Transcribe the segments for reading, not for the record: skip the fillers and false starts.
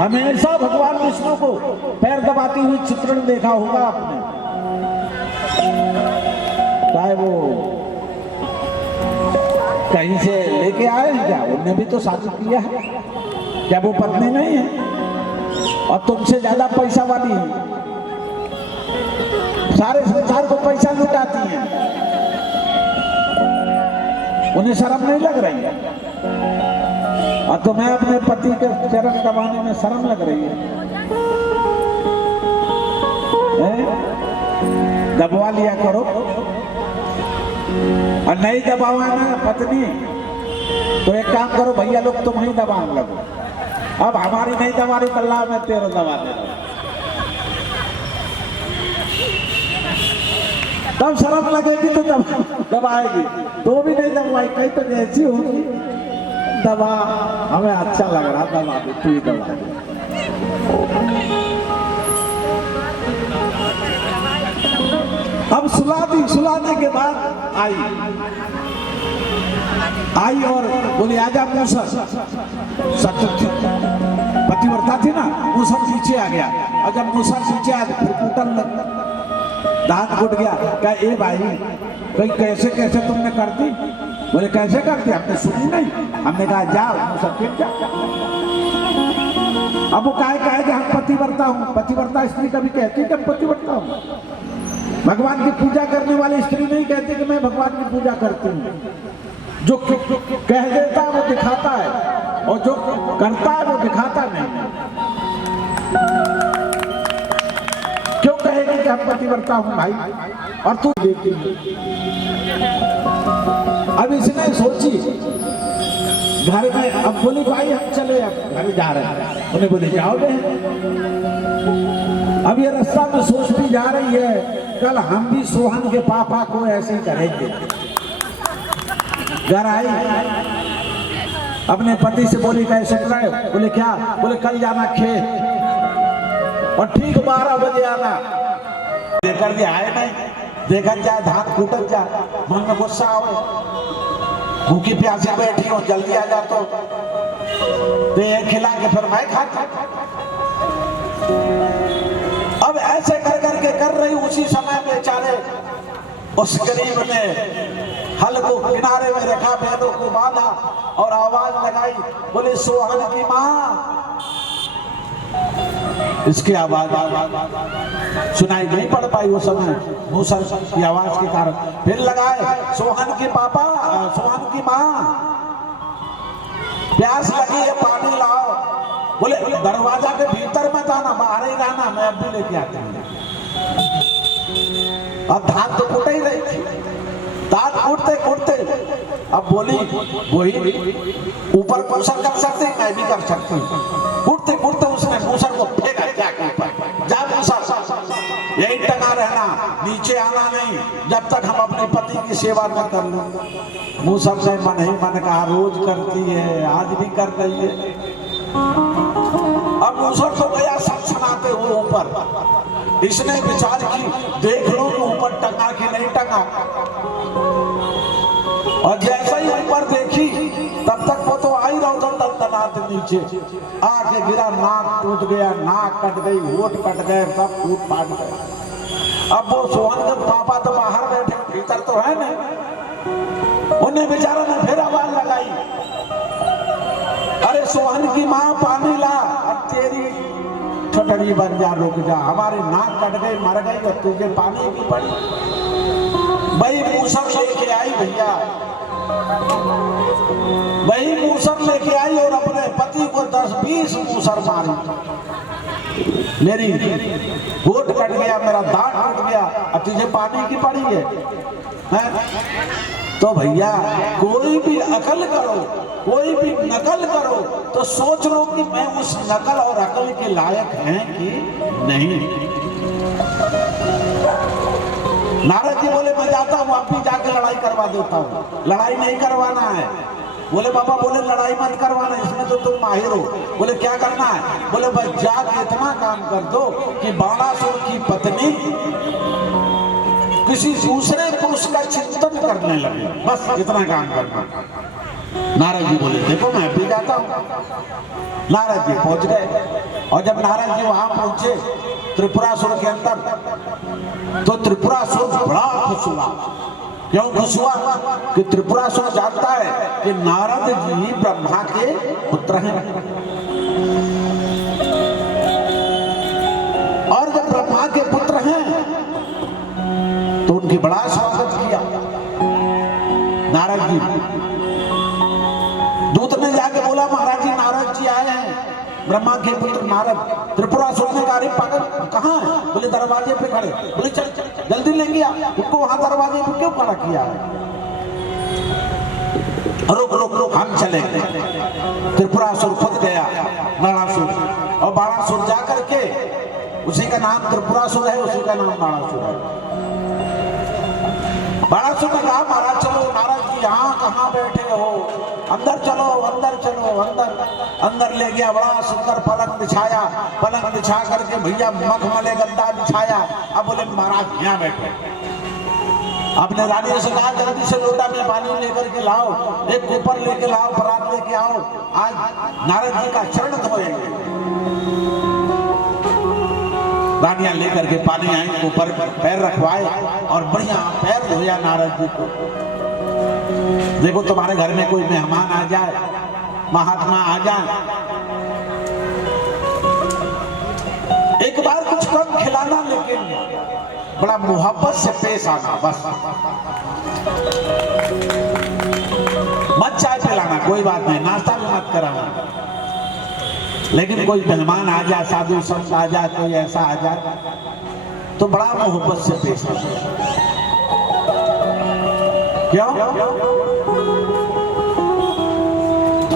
हमेशा भगवान विष्णु को पैर दबाती हुई चित्रण देखा होगा आपने, चाहे वो कहीं से लेके आए हैं क्या, उनने भी तो शादी किया है, क्या वो पत्नी नहीं है और तुमसे ज्यादा पैसा वाली है, सारे संसार को पैसा लुटाती हैं, उन्हें शर्म नहीं लग रही है? और तुम्हें अपने पति के चरण दबाने में शर्म लग रही है? दबवा लिया करो, और नहीं दबावा ना पत्नी तो एक काम करो भैया लोग, तुम ही दबाने लगो। अब हमारी नहीं दबा रही कल्ला में तेरे दबा दे, तब शर्म लगेगी तो दबाएगी, तो भी नहीं दबाई, कहीं तो ऐसी होगी दबा, हमें अच्छा लग रहा दबा दे, तू ही दबा दे। अब सुलाने के बाद आई और बोली आजा मूसर, पतिव्रता थी ना, मूसर नीचे आ गया, और जब मूसर नीचे आया फिर कूटन दांत फूट गया, क्या ए भाई भाई कैसे कैसे तुमने कर दी? बोले कैसे कर दी, हमने सुनी नहीं, हमने कहा जाओ मूसर फिर जा। अब वो कहे कि हम पतिव्रता हूँ, पतिव्रता स्त्री कभी कहती कि हम पतिव्रता हूँ? भगवान की पूजा करने वाली स्त्री नहीं कहती कि मैं भगवान की पूजा करती हूँ, जो कह देता है वो दिखाता है, और जो करता है वो दिखाता नहीं। क्यों कहेगी कि हम पतिव्रता हूँ भाई, और तू देखती है? अब इसने सोची घर में, अब बोली भाई हम चले, अब घर जा रहे हैं, उन्हें बोले जाओगे। अब ये रास्ता में सोचती जा रही है कल हम भी सोहन के पापा को ऐसे ही करेंगे। घर आई, अपने पति से बोली कैसे रहे? बोले क्या? बोले कल जाना खेत और ठीक 12 बजे आना। देकर के आए नहीं, देखा जाए धान कूटत जा, मन में गुस्सा आवे, भूखी प्यासी बैठी हो, जल्दी आ जा तो ये खिला के फिर मैं खाता। अब ऐसे कर करके कर रही, उसी समय बेचारे उस गरीब ने हल को किनारे में रखा, बैलों को बांधा और आवाज लगाई, बोले सोहन की माँ। इसकी आवाज सुनाई नहीं पड़ पाई उस समय मूसर की आवाज के कारण। फिर लगाए सोहन की पापा, सोहन की माँ, प्यास लगी है पानी लाओ। बोले दरवाजा के भीतर मत आना, बाहर ही रहना, मैं अब भी लेके आता हूँ। अब धान तो कूट ही रही थी, धान कूटते कूटते अब बोली वही ऊपर मूसर कर सकते, मैं भी कर सकती हूँ। कूटते कूटते उसने मूसर को फेंका क्या ऊपर, जा मूसर यही टंगा रहना, नीचे आना नहीं जब तक हम अपने पति की सेवा न कर लें। मूसर ने मन ही मन कहा रोज करती है, आज भी कर रही है। अब मूसर तो गया सनसनाते हुए ऊपर, इसने विचार की देख लो कि ऊपर टंगा कि नहीं टंगा, और जैसे ही ऊपर देखी तब तक वो तो आई रहा था तनतनाते नीचे, आके गिरा, नाक टूट गया, नाक कट गई, होठ कट गए, सब टूट फाट गए। अब वो सोहन के पापा तो बाहर बैठे, भीतर तो है नहीं, उन्हें बेचारों ने फिर आवाज लगाई, अरे सोहन की माँ पानी ला, अब तेरी ठटरी बन जा, रुक जा, हमारी नाक कट गई, मर गई और तुझे पानी की पड़ी। भाई मूसर लेके आई भैया, वही मूसर लेके आई और अपने पति को 10-20 मूसर मारी। मेरी होठ कट गया, मेरा दांत टूट गया, अब तुझे पानी की पड़ी है? तो भैया कोई भी अकल करो, कोई भी नकल करो तो सोच लो कि मैं उस नकल और अकल के लायक हैं कि नहीं। नारद जी बोले मैं जाता हूँ, अब भी जाके लड़ाई करवा देता हूँ। लड़ाई नहीं करवाना है। बोले बाबा, बोले लड़ाई मत करवाना, इसमें तो तुम माहिर हो। बोले क्या करना है? बोले बस जाके इतना काम कर दो कि बाणासुर की पत्नी किसी दूसरे पुरुष का चिंतन करने लगे, बस इतना काम करना। नारद जी बोले देखो मैं भी जाता हूँ। नारद जी पहुंच गए और जब नारद जी वहां पहुंचे त्रिपुरासुर के अंदर, तो त्रिपुरासुर बड़ा खुश हुआ। क्यों खुश हुआ? कि त्रिपुरासुर जानता है कि नारद जी ब्रह्मा के पुत्र हैं, और जब ब्रह्मा के पुत्र हैं तो उनकी बड़ा स्वागत किया नारद जी। दूत ने जाके बोला महाराज जी नारद जी आए हैं, ब्रह्मा के पुत्र नारद। त्रिपुरासुर ने कहा पागल कहाँ है? बोले दरवाजे पे खड़े। बोले चल जल्दी लेंगे आप उनको, वहां दरवाजे पे क्यों खड़ा किया है? रुक रुक रुक हम चलेंगे। त्रिपुरासुर खुद गया बाणासुर, और बाणासुर जा करके, उसी का नाम त्रिपुरासुर है, उसी का नाम बाणासुर है। बाणासुर ने कहा महाराज चलो, नारद जी यहाँ कहाँ बैठे हो, अंदर चलो अंदर चलो। अंदर अंदर ले गया, बड़ा सुंदर पलंग बिछाया, पलंग बिछा करके भैया मखमले गद्दा बिछाया। अब बोले महाराज यहाँ बैठे। अपने रानी से कहा जल्दी से लोटा में पानी लेकर के लाओ, एक कुपर लेके लाओ, परात लेके आओ, आज नारद जी का चरण धोएंगे। रानियां लेकर के पानी आई, ऊपर पैर रखवाए और बढ़िया पैर धोया नारद जी को। देखो तुम्हारे घर में कोई मेहमान आ जाए, महात्मा आ जाए, एक बार कुछ कम खिलाना, लेकिन बड़ा मोहब्बत से पेश आना, बस। मत चाय पिलाना, कोई बात नहीं, नाश्ता भी मत कराना, लेकिन कोई मेहमान आ जाए, साधु संत आ जाए, कोई ऐसा आ जाए तो बड़ा मोहब्बत से पेश आना। क्यों?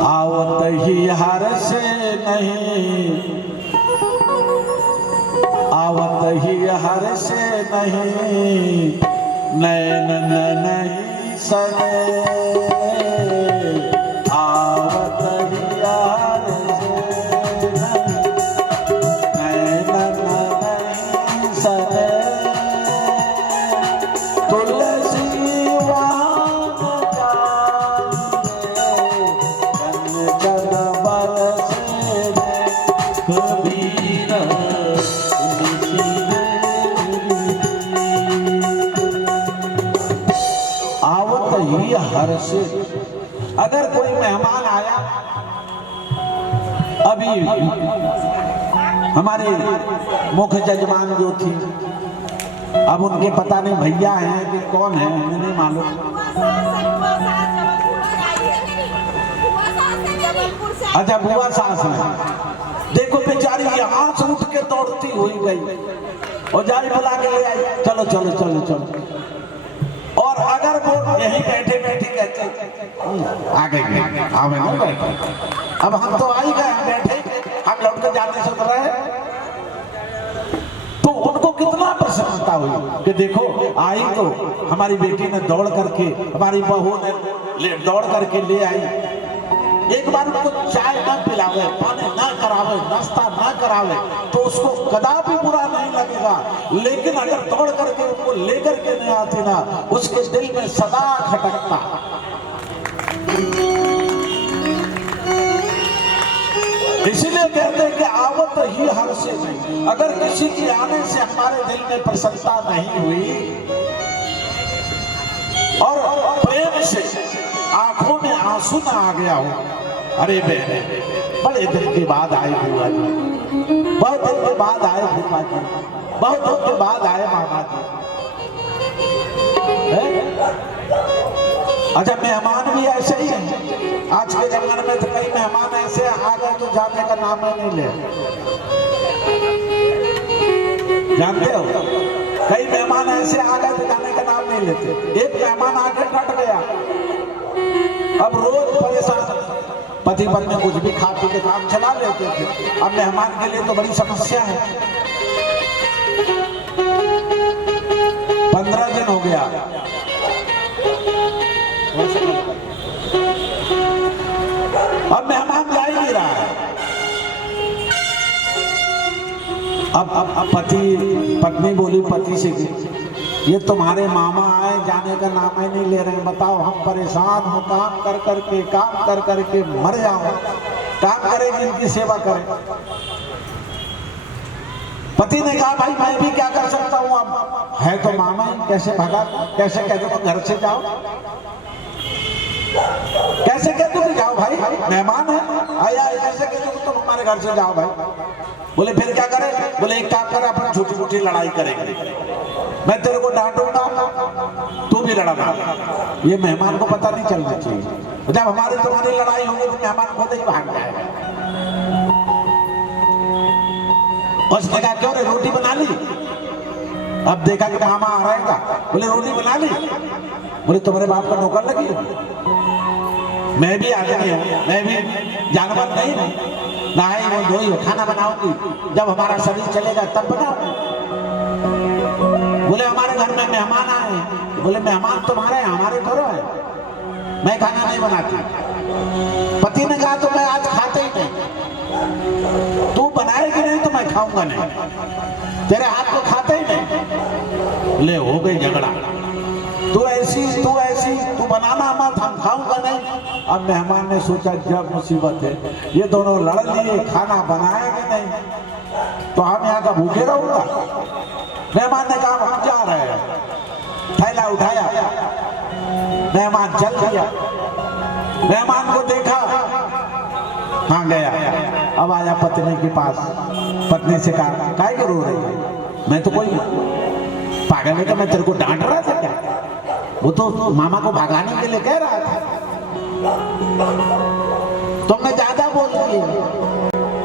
आवत ही हर से नहीं, आवत ही हर से नहीं, नैन नहीं सने, आवत ही हर से नहीं, नैन नहीं सने, तुलसी हर्ष। अगर कोई मेहमान आया, अभी हमारे मुख्य जजमान जो थी, अब उनके पता नहीं भैया हैं कि कौन है, हमें नहीं मालूम। अच्छा बुआ सास है। देखो बेचारी यहाँ से उठ के दौड़ती हुई गई और जारी बुला के ले आई, चलो चलो चलो चलो। और अगर वो यहीं बैठे बैठे कहते आ गए, हमें नहीं बैठे, अब हम तो आ ही गए, बैठे, हम लौट कर जाने से उतर रहे, तो उनको कितना प्रसन्नता हुई कि देखो आई तो हमारी बेटी ने दौड़ करके, हमारी बहू ने दौड़ करके ले आई। एक बार उनको चाय न पिलावे, पानी न करावे, नाश्ता न करावे तो उसको कदापि बुरा नहीं लगेगा, लेकिन अगर दौड़ करके उनको लेकर के नहीं आती ना, उसके दिल में सदा खटकता। इसीलिए कहते हैं कि आवत ही हर से नहीं। अगर किसी के आने से हमारे दिल में प्रसन्नता नहीं हुई और प्रेम से आंखों में आंसू न आ गया हो, अरे बहने बड़े दिन के बाद आए बुआ जी, बहुत दिन के बाद आए बुआ जी, बहुत दिन के बाद आए मामा जी। अच्छा मेहमान भी ऐसे ही हैं। आज के जमाने में तो कई मेहमान ऐसे आ गए तो जाने का नाम ही नहीं ले। जानते हो कई मेहमान ऐसे आ गए तो जाने का नाम नहीं लेते। एक मेहमान आके कट गया, अब रोज परेशान, पति पत्नी कुछ भी खा पी के काम चला लेते थे, अब मेहमान के लिए तो बड़ी समस्या है। 15 दिन हो गया, अब मेहमान जा ही नहीं रहा है। अब पत्नी बोली पति से, ये तुम्हारे मामा आए महाराज जाने का नाम ही नहीं ले रहे हैं। बताओ, हम परेशान हो, काम कर करके मर जाओ, काम करें इनकी सेवा करें। पति ने कहा भाई मैं भी क्या कर सकता हूँ, अब है तो मामा ही, कैसे भगा, कैसे कह दो घर से जाओ, कैसे कह दो कि जाओ भाई, मेहमान है आया, कैसे कह दो तुम हमारे घर से जाओ भाई। बोले फिर क्या करें? बोले एक काम कर, अपन छोटी छोटी लड़ाई करेंगे, मैं तेरे को डांटूंगा, तू भी लड़ाना। ये मेहमान को पता नहीं चलना चाहिए। जब हमारी तुम्हारी लड़ाई होगी तो मेहमान खुद ही भाग जाएगा। उसने कहा क्यों रे, रोटी बना ली? अब देखा कि मामा आ रहेगा, बोले रोटी बना ली? बोले तुम्हारे बाप का नौकर लगी हो? मैं भी आदमी हूँ, मैं भी जानवर नहीं हूँ, नहाई वो धोई हो, खाना बनाऊंगी, जब हमारा शरीर चलेगा तब बनाऊंगी। बोले हमारे घर में मेहमान आए। बोले मेहमान तुम्हारे हैं, हमारे थोड़ा है, मैं खाना नहीं बनाती। पति ने कहा तो मैं आज खाते ही नहीं, तू बनाएगी नहीं तो मैं खाऊंगा नहीं, तेरे हाथ को खाते ही नहीं। ले हो गई झगड़ा, तू ऐसी तू बनाना मत, हम खाऊंगा नहीं। अब मेहमान ने सोचा जब मुसीबत है, ये दोनों लड़ लिए, खाना बनाएंगे नहीं तो हम यहाँ का भूखे रहूंगा। मेहमान ने कहा हम जा रहे हैं, थैला उठाया, मेहमान चल दिया। मेहमान को देखा, हाँ गया। अब आया पत्नी के पास, पत्नी से कहा काहे के रो रही है? मैं तो कोई पागल है, तो मैं तेरे को डांट रहा था क्या? वो तो मामा को भगाने के लिए कह रहा था, तुमने ज्यादा बोल दिए।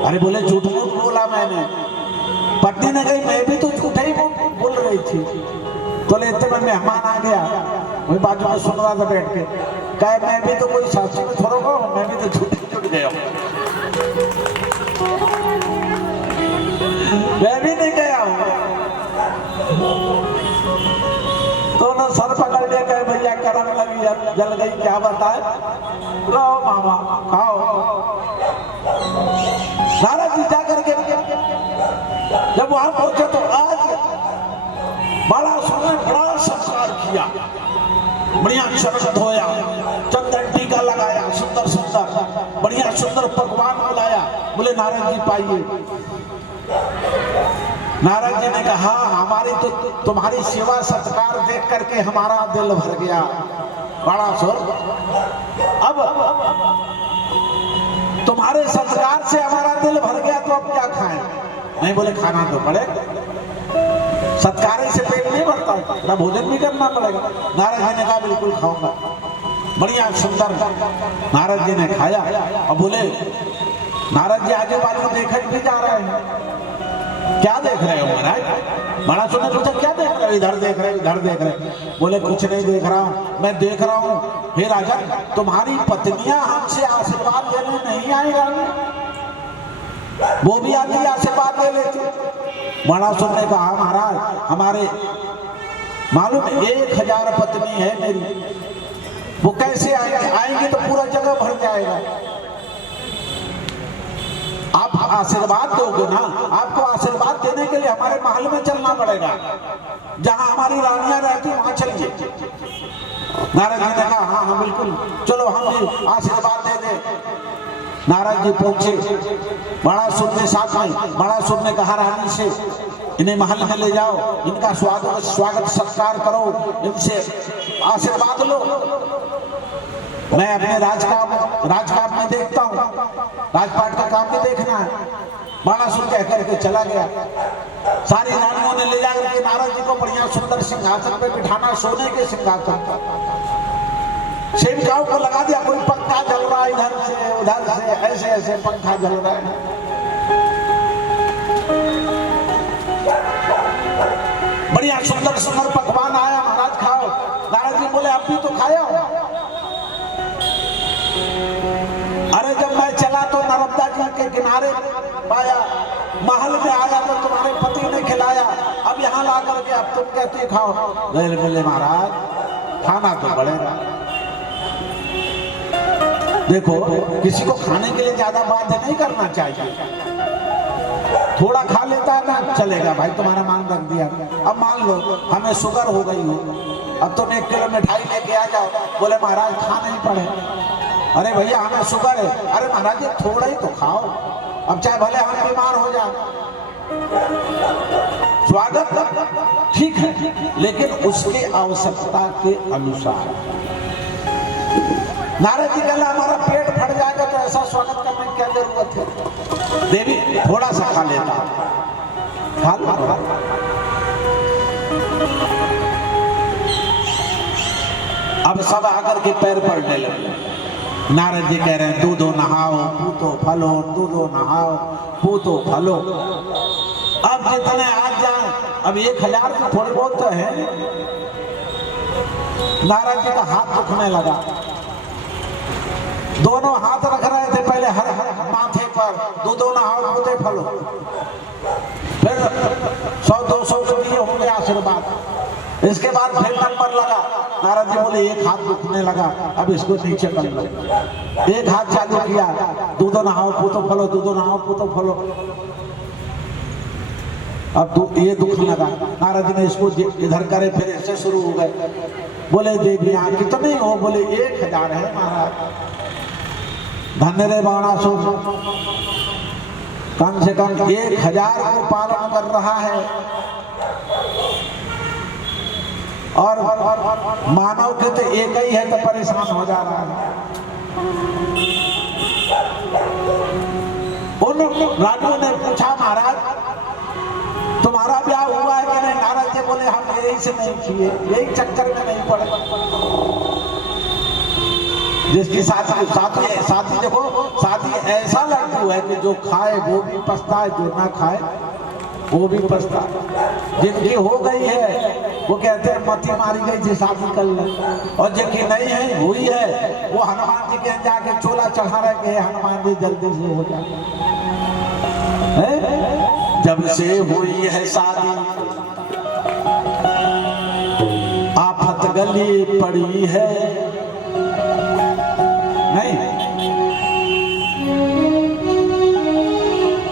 अरे बोले झूठ मूठ बोला मैंने। पत्नी ने कही मैं भी तो झूठा ही बोल रही थी। तो लेते में मेहमान आ गया, वही बाजू में सुन रहा था बैठ के, कहे मैं भी तो कोई सासू में थोड़ा हूँ, मैं भी तो झूठ गया हूँ, मैं भी नहीं गया हूँ। दोनों सर पकड़ लिया, कहे भैया करम लगी, जल गई, क्या बताए? रहो मामा खाओ। नारद जी जा करके जब वहां पहुंचे तो आज बड़ा संस्कार किया, बढ़िया शरण धोया, चंदन टीका लगाया, सुंदर सुंदर बढ़िया सुंदर पकवान बुलाया। बोले नारद जी पाइए। नारद जी ने कहा हमारी तो तुम्हारी सेवा सत्कार देख करके हमारा दिल भर गया, बड़ा सुर। अब तुम्हारे सत्कार से हमारा दिल भर गया तो अब क्या खाएं? नहीं, बोले खाना तो पड़े, सत्कार से पेट नहीं भरता, थोड़ा भोजन भी करना पड़ेगा। नारद जी ने कहा बिल्कुल खाऊंगा। बढ़िया सुंदर नारद जी ने खाया। और बोले नारद जी आजू बाजू देख भी जा रहे हैं, क्या देख रहे हो महाराज? बड़ा सुंदर पूछा क्या देख रहे हो? इधर देख रहे, इधर देख रहे। बोले कुछ नहीं देख रहा हूँ, मैं देख रहा हूँ हे राजा तुम्हारी पत्नियां हमसे आशीर्वाद लेने नहीं आई रही, वो भी आती आशीर्वाद ले लेती। बड़ा सुनने कहा महाराज हमारे मालूम 1000 पत्नी है मेरी, वो कैसे आएंगे? आएंगे तो पूरा जगह भर जाएगा। आप आशीर्वाद दोगे ना, आपको आशीर्वाद देने के लिए हमारे महल में चलना पड़ेगा, जहां हमारी रानियां रहती वहां चलिए। नारद जी ने कहा हाँ हाँ बिल्कुल चलो, हम भी आशीर्वाद दे दे। नारद जी पहुंचे, बड़ा सुनने साथ में बड़ा सुनने कहा रानी से इन्हें महल में ले जाओ, इनका स्वागत सत्कार करो, इनसे आशीर्वाद लो। मैं अपने राजकाम में देखता हूँ, राजपाट का काम भी देखना है। बड़ा सुन कह करके चला गया। सारी रानियों ने ले जाकर के नारद जी को बढ़िया सुंदर सिंहासन पे बिठाना, सोने के सिंहासन पर। सेविकाओं को लगा दिया, कोई पंखा चल रहा है इधर से उधर से, ऐसे ऐसे पंखा चल रहा है। बढ़िया सुंदर सुंदर पकवान आया, महाराज खाओ। नारद जी बोले अब भी तो खाया हो। अरे जब मैं चला तो नर्मदा जी के किनारे पाया, महल में आया तो तुम्हारे पति ने खिलाया, अब यहाँ ला करके अब तुम कहते खाओ। बोले महाराज खाना तो पड़ेगा। देखो किसी को खाने के लिए ज्यादा बाध्य नहीं करना चाहिए, थोड़ा खा लेता है ना चलेगा भाई, तुम्हारा मान रख दिया। अब मान लो हमें शुगर हो गई हो, अब तुम 1 किलो मिठाई लेके आ जाओ। बोले महाराज खा नहीं पड़े। अरे भैया हमें शुगर है। अरे महाराज जी थोड़ा ही तो खाओ, अब चाहे भले हम बीमार हो जाए। स्वागत ठीक है, लेकिन उसके आवश्यकता के अनुसार। नारद जी कहला हमारा पेट फट जाएगा तो ऐसा स्वागत करने की क्या जरूरत है। देवी थोड़ा सा खा लेता, खा लो। अब सब आकर के पैर पड़ने लगे। नारद जी कह रहे हैं दूधो नहाओ पूतो फलो, दूधो नहाओ पूतो फलो। अब जितने आज जाए, अब 1000 में थोड़े बहुत तो है। नारद जी का हाथ दुखने लगा, दोनों हाथ रख रहे थे पहले हर माथे पर, दूधो नहाओ पूते फलो। फिर 100-200 के लिए होंगे आशीर्वाद। इसके बाद फिर नंबर लगा। नारद जी बोले एक हाथ दुखने लगा, अब इसको नीचे कर लो। एक हाथ चालू किया, दूधो नहाओ पूतो फलो, दूधो नहाओ पूतो फलो। अब ये दुखने लगा। नारद जी ने इसको इधर करे, फिर ऐसे शुरू हो गए। बोले देवी यहाँ कितने हो? बोले 1000 है महाराज। धन्य रे बाणासुर, कम से कम 1000 को पालन कर रहा है। और मानव के तो एक ही है तो परेशान हो जा रहा है। उन राजुओं ने पूछा महाराज तुम्हारा ब्याह हुआ है कि नहीं? नारद जी बोले हम यही से नहीं किए, यही चक्कर में नहीं पड़े। जिसकी शादी देखो, शादी ऐसा लड्डू है कि जो खाए वो भी पछताए, जो ना खाए वो भी पछताए। जिनकी हो गई है वो कहते हैं मती मारी गई थी, शादी कर ले। और जिनकी नहीं है हुई है वो हनुमान जी के जाके चोला चढ़ा रहे के हनुमान जी जल्दी से हो जाए। जब से हुई है शादी आफत गली पड़ी है। नहीं,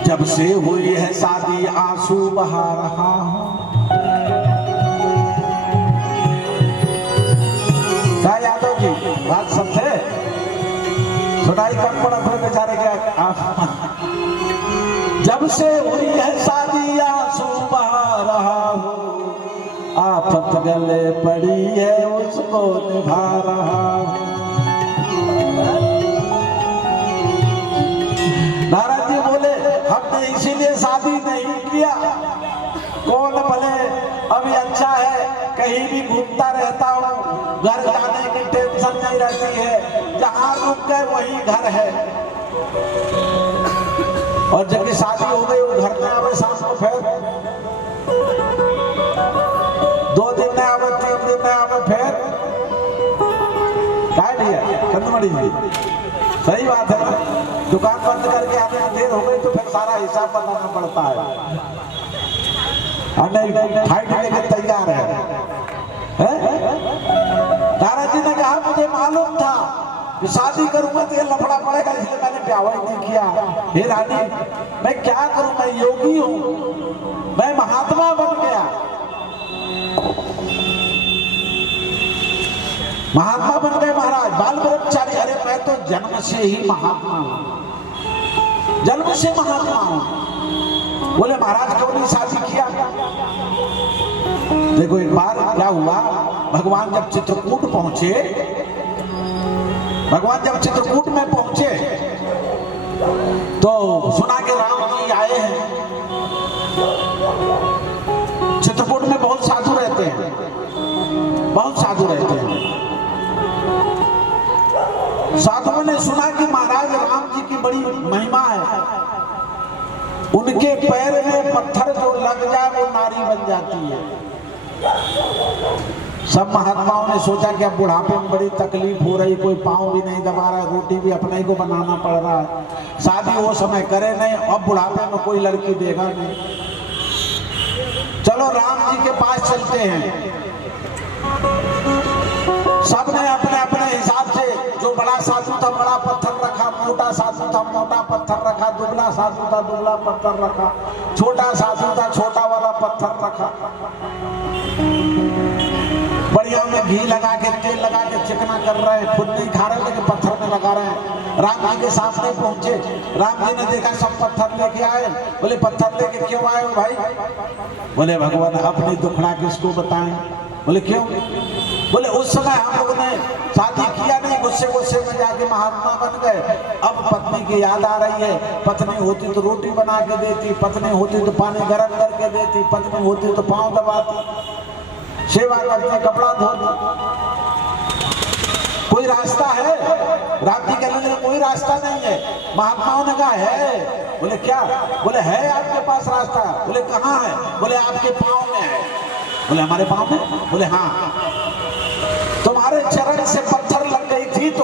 जब से हुई है शादी आंसू बहा रहा हूं। क्या यादव जी बात सब थे? सुनाई कम पड़ा फिर बेचारे क्या। जब से हुई है शादी आंसू बहा रहा हूं, आफत गले पड़ी है उसको निभा रहा हूं। नारद जी बोले हमने इसीलिए शादी नहीं किया। कौन भले अभी अच्छा है, कहीं भी घूमता रहता हूँ, घर जाने की टेंशन नहीं रहती है, जहाँ रुक गए वही घर है। और जब शादी हो गई वो घर में आवे शाम को, फिर 2 दिन में आवे, 3 दिन में आवे, फिर क्या दिया कंदमड़ी जी। सही बात है ना, दुकान बंद करके आने में देर हो गई तो फिर सारा हिसाब बनाना पड़ता है। नहीं फाइट लेके तैयार है। नारद जी ने कहा मुझे मालूम था कि शादी करूंगा तो ये लफड़ा पड़ेगा, इसलिए मैंने ब्याह ही नहीं किया। हे रानी मैं क्या करूं, मैं योगी हूं, मैं महात्मा बन गया। महात्मा बन गए महाराज, बाल ब्रह्मचारी। अरे मैं तो जन्म से ही महात्मा हूं, जन्म से महात्मा हूं। बोले महाराज क्यों नहीं शादी किया? देखो एक बार क्या हुआ, भगवान जब चित्रकूट पहुंचे, भगवान जब चित्रकूट में पहुंचे तो सुना कि राम जी आए हैं। चित्रकूट में बहुत साधु रहते हैं, बहुत साधु रहते हैं। साधुओं ने सुना कि महाराज राम जी की बड़ी महिमा है, उनके पैर में पत्थर जो लग जाए वो नारी बन जाती है। सब महात्माओं ने सोचा कि अब बुढ़ापे में बड़ी तकलीफ हो रही, कोई पाँव भी नहीं दबा रहा, रोटी भी अपने ही को बनाना पड़ रहा है, शादी वो समय करे नहीं, अब बुढ़ापे में कोई लड़की देगा नहीं। चलो राम जी के पास चलते हैं। सबने अपने अपने हिसाब से, जो बड़ा साधु था बड़ा पत्थर रखा, मोटा साधु था मोटा पत्थर रखा, दुबला साधु था दुबला पत्थर रखा, छोटा साधु था छोटा वाला पत्थर रखा। बढ़िया में घी लगा के तेल लगा के चिकना कर रहे हैं, खुद नहीं खा रहे लेकिन पत्थर में लगा रहे हैं। राम जी के सामने पहुंचे, राम जी ने देखा सब पत्थर लेके आए। बोले पत्थर लेके क्यों आए हो भाई? बोले भगवान अपनी दुखड़ा किसको बताएं। बोले क्यों? बोले उस समय हम लोगों ने शादी किया नहीं, गुस्से गुस्से में जाके महात्मा बन गए। अब पत्नी की याद आ रही है, पत्नी होती तो रोटी बना के देती, पत्नी होती तो पानी गर्म करके देती, पत्नी होती तो पाँव दबाती, सेवा करती, कपड़ा धोती। कोई रास्ता है? राम जी कहने लगे कोई रास्ता नहीं है। महात्माओं ने कहा है। बोले क्या? बोले है आपके पास रास्ता। बोले कहाँ है? बोले आपके पाँव में है। बोले हमारे पाँव में? बोले हाँ। तुम्हारे चरण से पत्थर लग गई थी तो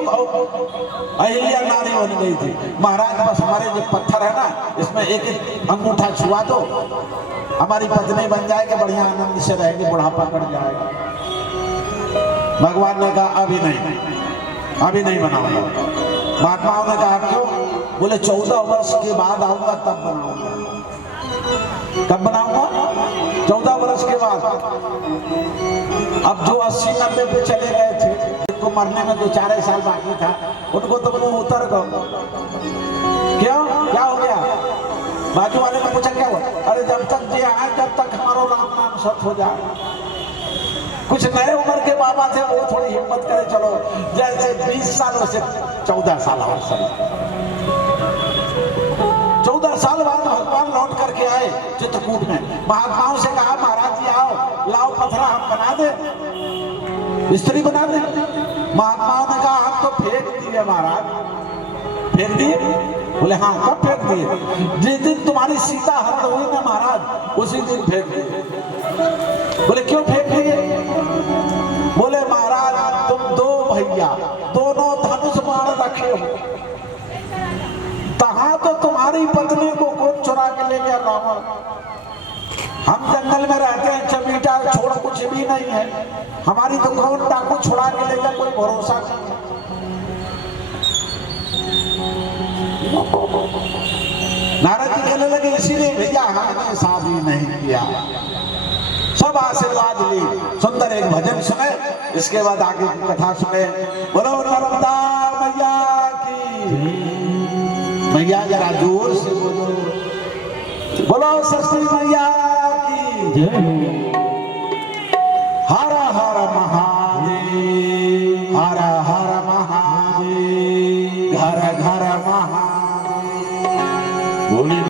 अहिल्या नारी बन गई थी। महाराज बस हमारे जो पत्थर है ना, इसमें एक एक अंगूठा छुआ दो, हमारी पत्नी बन जाएगी, बढ़िया आनंद से रहेगी, बुढ़ापा कट जाएगा। भगवान ने कहा अभी नहीं, अभी नहीं बनाऊंगा। महात्माओं ने कहा क्यों? बोले 14 वर्ष के बाद आऊंगा तब बनाऊंगा। कब बनाऊंगा? 14 वर्ष के बाद। अब जो 80-90 पे चले गए थे, जिनको मरने में 2-4 साल बाकी था, उनको तो वो उतर गए। क्यों? क्या हो गया? बाजू वाले ने पूछा क्या हुआ? अरे जब तक जी आए तब तक हमारा राम नाम सत हो जाए। कुछ नए उम्र के बाबा थे, वो थोड़ी हिम्मत करे, चलो जैसे 20 सालों से 14 साल और साल 14 साल बाद भगवान लौट करके आए चित्रकूट में। महात्माओं से कहा महाराज जी आओ, लाओ पथरा हम बना दे, स्त्री बना दे। महात्माओं ने कहा हम तो फेंक दिए महाराज। फेंक दिए? बोले हाँ। कब फेंक दिए? जिस दिन तुम्हारी सीता हरण हुई ना महाराज, उसी दिन फेंक दिए। बोले क्यों फेंक दिए? बोले महाराज तुम दो भैया दोनों धनुष बाण रखे हो, तहां तो तुम्हारी पत्नी को कौन चुरा के ले गया? रावण। हम जंगल में रहते हैं, चमीटा छोड़ कुछ भी नहीं है, हमारी तो कौन डाकू छुड़ा के ले गया, कोई भरोसा नहीं है। नारद जी कहने लगे इसीलिए भैया हमने शादी नहीं किया। सब आशीर्वाद ली, सुंदर एक भजन सुने, इसके बाद आगे की कथा सुने। बोलो नर्मदा मैया की। मैया जरा जोर से बोलो। बोलो सरस्वती मैया की। हर